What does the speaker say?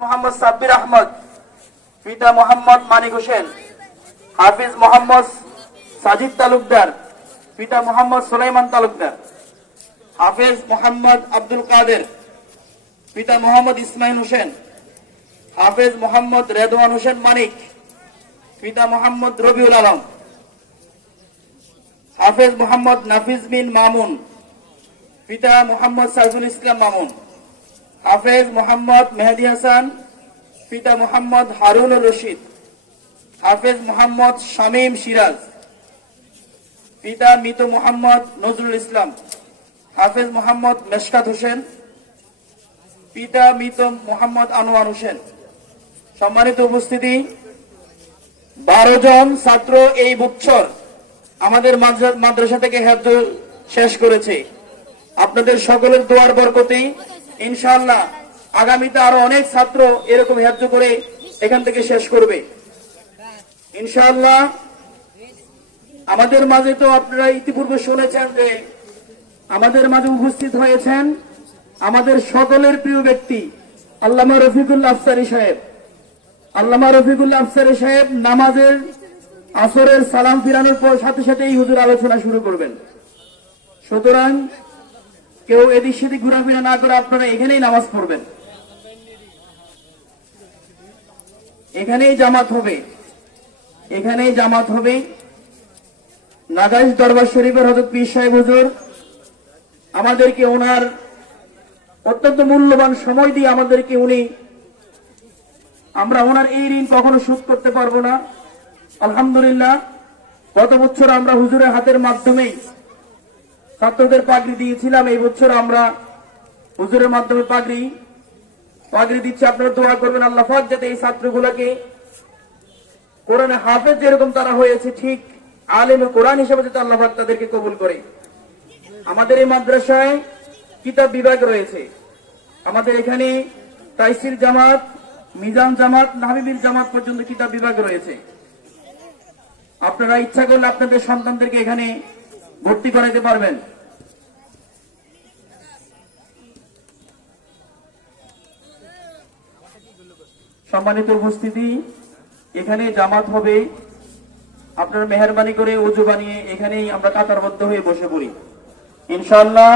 মোহাম্মদ সাব্বির আহমদ, পিতা মোহাম্মদ মানিক হোসেন, হাফিজ মোহাম্মদ সাজিদ তালুকদার, পিতা মোহাম্মদ সুলাইমান তালুকদার, হাফিজ মোহাম্মদ আব্দুল কাদের, পিতা মোহাম্মদ ইসমাইল হোসেন, হাফিজ মোহাম্মদ রেদওয়ান হোসেন মানিক, পিতা মোহাম্মদ রবিউল আলম, হাফিজ মোহাম্মদ নাফিজ বিন মামুন, পিতা মোহাম্মদ সাইফুল ইসলাম মামুন, হাফেজ মোহাম্মদ মেহেদি হাসান, পিতা মোহাম্মদ হারুন রশিদ, হাফেজ মোহাম্মদ শামীম সিরাজ, পিতা মৃত মোহাম্মদ নজরুল ইসলাম, হাফেজ মোহাম্মদ মেশকাত হোসেন, পিতা মৃত মোহাম্মদ আনোয়ার হোসেন। সম্মানিত উপস্থিতি, 12 জন ছাত্র এই বছর আমাদের মাদ্রাসা থেকে হেফজ শেষ করেছে। আপনাদের সকলের দোয়ার বরকতে ইনশাআল্লাহ আগামীতে আরো অনেক ছাত্র এরকম হেফজ করে এখান থেকে শেষ করবে ইনশাআল্লাহ। আমাদের মাঝে তো আপনারা ইতিপূর্বে শুনেছেন যে আমাদের মাঝে উপস্থিত হয়েছেন আমাদের সকলের প্রিয় ব্যক্তি আল্লামা রফিকুল্লাহ আফসারী সাহেব। আল্লামা রফিকুল্লাহ আফসারী সাহেব নামাজের আসরের সালাম ফিরানোর পর সাথে সাথেই হুজুর আলোচনা শুরু করবেন। সুতরাং কেউ এদিক সেদিক ঘোরাফেরা না করে আপনারা এখানেই নামাজ পড়বেন, এখানেই জামাত হবে, এখানেই জামাত হবে। নাগাইশ দরবার শরীফের হযরত পীর সাহেব হুজুর আমাদেরকে ওনার অত্যন্ত মূল্যবান সময় দিয়ে আমাদেরকে আমরা ওনার এই ঋণ কখনো শোধ করতে পারবো না। আলহামদুলিল্লাহ, গত বছর আমরা হুজুরের হাতের মাধ্যমেই ছাত্রদের পাগড়ি দিয়েছিলাম। এই বছর আমরা হুজুরের মাধ্যমে পাগড়ি দিচ্ছি। আপনারা দোয়া করবেন আল্লাহ পাক যাতে এই ছাত্রগুলোকে কোরআনে হাফেজ যেরকম তারা হয়েছে ঠিক আলেমে কোরআন হিসেবে যাতে আল্লাহ পাক তাদেরকে কবুল করে। আমাদের এই মাদ্রাসায় কিতাব বিভাগ রয়েছে। আমাদের এখানে তাইসির জামাত, মিজান জামাত, নাহাবিবির জামাত পর্যন্ত কিতাব বিভাগ রয়েছে। আপনারা ইচ্ছা করলে আপনাদের সন্তানদেরকে এখানে ভর্তি করাইতে পারবেন। সম্মানিত উপস্থিতি, এখানে জামাত হবে। আপনারা মেহেরবানি করে ওযু বানিয়ে এখানেই আমরা কাতারবদ্ধ হয়ে বসে পড়ি ইনশাআল্লাহ।